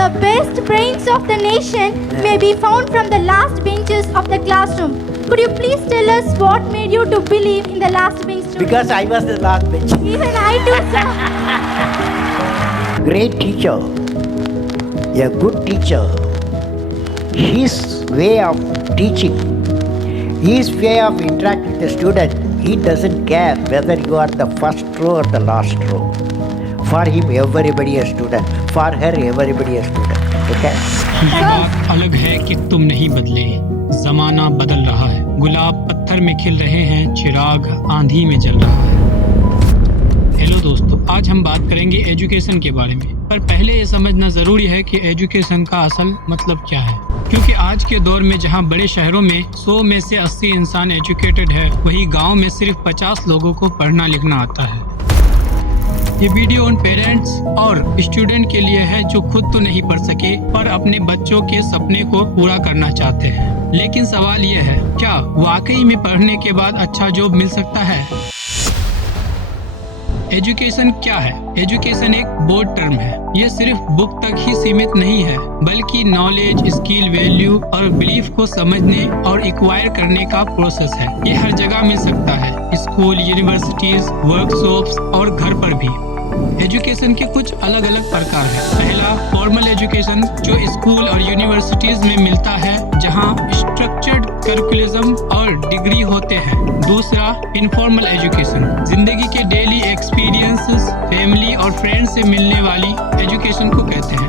The best brains of the nation may be found from the last benches of the classroom. Could you please tell us what made you to believe in the last bench student? Because I was the last bench. Even I too, sir. Great teacher, a good teacher, his way of teaching, his way of interacting with the student, he doesn't care whether you are the first row or the last row. For him, everybody a student. For her, everybody a student. Okay? ये बात अलग है कि तुम नहीं बदले, जमाना बदल रहा है। गुलाब पत्थर में खिल रहे हैं, चिराग आंधी में जल रहा है। हेलो दोस्तों, आज हम बात करेंगे एजुकेशन के बारे में। पर पहले ये समझना जरूरी है कि एजुकेशन का असल मतलब क्या है, क्योंकि आज के दौर में जहां बड़े शहरों में 100 में से 80 इंसान एजुकेटेड है, वहीं गांव में सिर्फ 50 लोगों को पढ़ना लिखना आता है। ये वीडियो उन पेरेंट्स और स्टूडेंट के लिए है जो खुद तो नहीं पढ़ सके पर अपने बच्चों के सपने को पूरा करना चाहते हैं। लेकिन सवाल ये है, क्या वाकई में पढ़ने के बाद अच्छा जॉब मिल सकता है? एजुकेशन क्या है? एजुकेशन एक बोर्ड टर्म है। ये सिर्फ बुक तक ही सीमित नहीं है, बल्कि नॉलेज, स्किल, वैल्यू और बिलीफ को समझने और एक्वायर करने का प्रोसेस है। ये हर जगह मिल सकता है, स्कूल, यूनिवर्सिटीज, वर्कशॉप्स और घर पर भी। एजुकेशन के कुछ अलग अलग प्रकार हैं। पहला, फॉर्मल एजुकेशन, जो स्कूल और यूनिवर्सिटीज में मिलता है, जहां स्ट्रक्चर्ड करिकुलम और डिग्री होते हैं। दूसरा, इनफॉर्मल एजुकेशन, जिंदगी के डेली एक्सपीरियंसेस, फैमिली और फ्रेंड्स से मिलने वाली एजुकेशन को कहते हैं।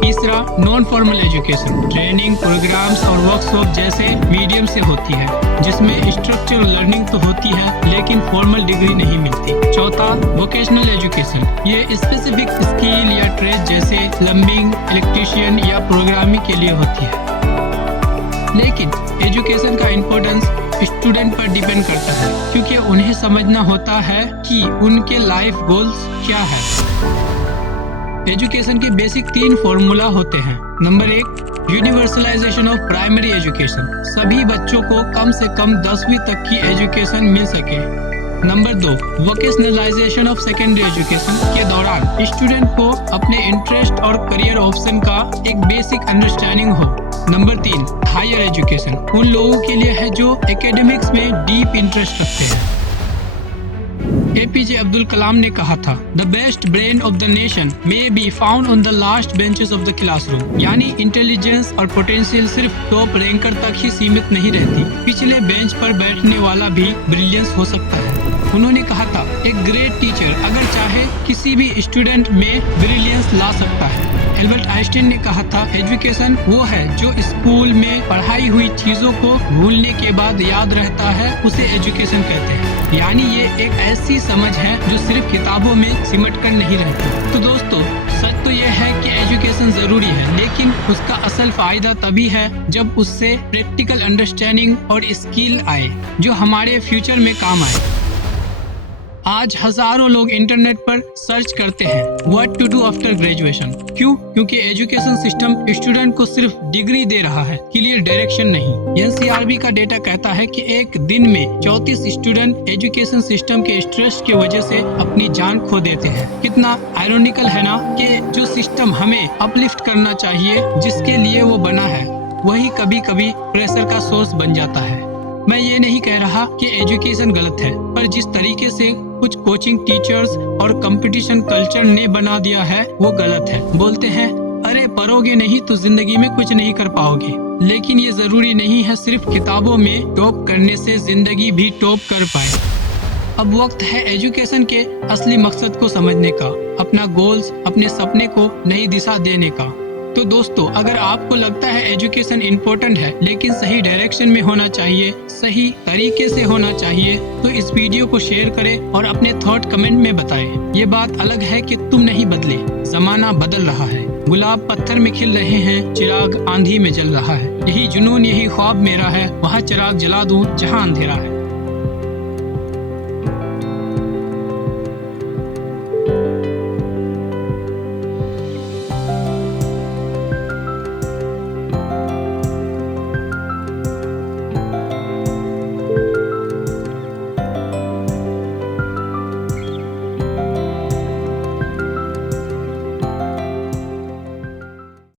तीसरा, non formal education, training, programmes और वर्कशॉप जैसे मीडियम से होती है, जिसमें स्ट्रक्चरल लर्निंग तो होती है लेकिन फॉर्मल डिग्री नहीं मिलती। चौथा, वोकेशनल एजुकेशन, ये स्पेसिफिक स्किल या ट्रेड जैसे प्लम्बिंग, इलेक्ट्रिशियन या प्रोग्रामिंग के लिए होती है। लेकिन एजुकेशन का इम्पोर्टेंस स्टूडेंट पर डिपेंड करता है, क्योंकि उन्हें समझना होता है कि उनके लाइफ गोल्स क्या है। एजुकेशन के बेसिक 3 फॉर्मूला होते हैं। Number 1, universalization of primary education, सभी बच्चों को कम से कम 10वीं तक की एजुकेशन मिल सके। Number 2, vocationalisation of secondary education के दौरान स्टूडेंट को अपने इंटरेस्ट और करियर ऑप्शन का एक बेसिक अंडरस्टैंडिंग हो। नंबर 3, हायर एजुकेशन, उन लोगों के लिए है जो एकेडमिक्स में डीप इंटरेस्ट रखते हैं। APJ अब्दुल कलाम ने कहा था, the best brain of the nation may be found on the last benches of the classroom. यानी इंटेलिजेंस और पोटेंशियल सिर्फ टॉप रैंकर तक ही सीमित नहीं रहती, पिछले बेंच पर बैठने वाला भी ब्रिलियंस हो सकता है। उन्होंने कहा था, एक ग्रेट टीचर अगर चाहे किसी भी स्टूडेंट में ब्रिलियंस ला सकता है। एल्बर्ट आइंस्टाइन ने कहा था, एजुकेशन वो है जो स्कूल में पढ़ाई हुई चीजों को भूलने के बाद याद रहता है, उसे एजुकेशन कहते हैं। यानी ये एक ऐसी समझ है जो सिर्फ किताबों में सिमट कर नहीं रहती। तो दोस्तों, सच तो ये है कि एजुकेशन जरूरी है, लेकिन उसका असल फायदा तभी है जब उससे प्रैक्टिकल अंडरस्टैंडिंग और स्किल आए जो हमारे फ्यूचर में काम आए। आज हजारों लोग इंटरनेट पर सर्च करते हैं what to do after graduation. क्यों? क्योंकि एजुकेशन सिस्टम स्टूडेंट को सिर्फ डिग्री दे रहा है, क्लियर डायरेक्शन नहीं। NCRB का डेटा कहता है कि एक दिन में 34 स्टूडेंट एजुकेशन सिस्टम के स्ट्रेस की वजह से अपनी जान खो देते हैं। कितना आयरोनिकल है ना कि जो सिस्टम हमें अपलिफ्ट करना चाहिए, जिसके लिए वो बना है, वही कभी कभी प्रेशर का सोर्स बन जाता है। मैं ये नहीं कह रहा कि एजुकेशन गलत है, पर जिस तरीके से कुछ कोचिंग टीचर्स और कंपटीशन कल्चर ने बना दिया है वो गलत है। बोलते हैं, अरे पढ़ोगे नहीं तो जिंदगी में कुछ नहीं कर पाओगे। लेकिन ये जरूरी नहीं है सिर्फ किताबों में टॉप करने से जिंदगी भी टॉप कर पाए। अब वक्त है एजुकेशन के असली मकसद को समझने का, अपना गोल्स, अपने सपने को नई दिशा देने का। तो दोस्तों, अगर आपको लगता है एजुकेशन इम्पोर्टेंट है लेकिन सही डायरेक्शन में होना चाहिए, सही तरीके से होना चाहिए, तो इस वीडियो को शेयर करें और अपने थॉट कमेंट में बताएं। ये बात अलग है कि तुम नहीं बदले, जमाना बदल रहा है। गुलाब पत्थर में खिल रहे हैं, चिराग आंधी में जल रहा है। यही जुनून, यही ख्वाब मेरा है, वहाँ चिराग जला दूं जहाँ अंधेरा है।